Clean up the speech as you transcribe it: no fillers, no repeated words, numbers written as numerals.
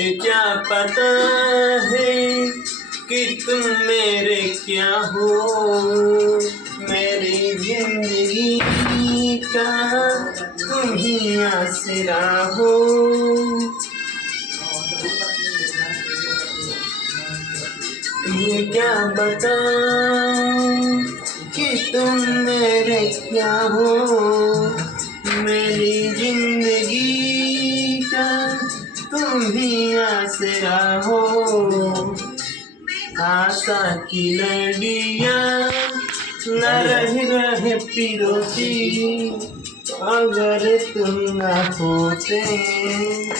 क्या पता है कि तुम मेरे क्या हो, मेरी जिंदगी का तुम ही आसरा हो। ये क्या बताऊं कि तुम मेरे क्या हो, मेरी जिंदगी का तुम ही आसरा हो। आशा की लड़ियां न रहे पिरोती, अगर तुम न होते।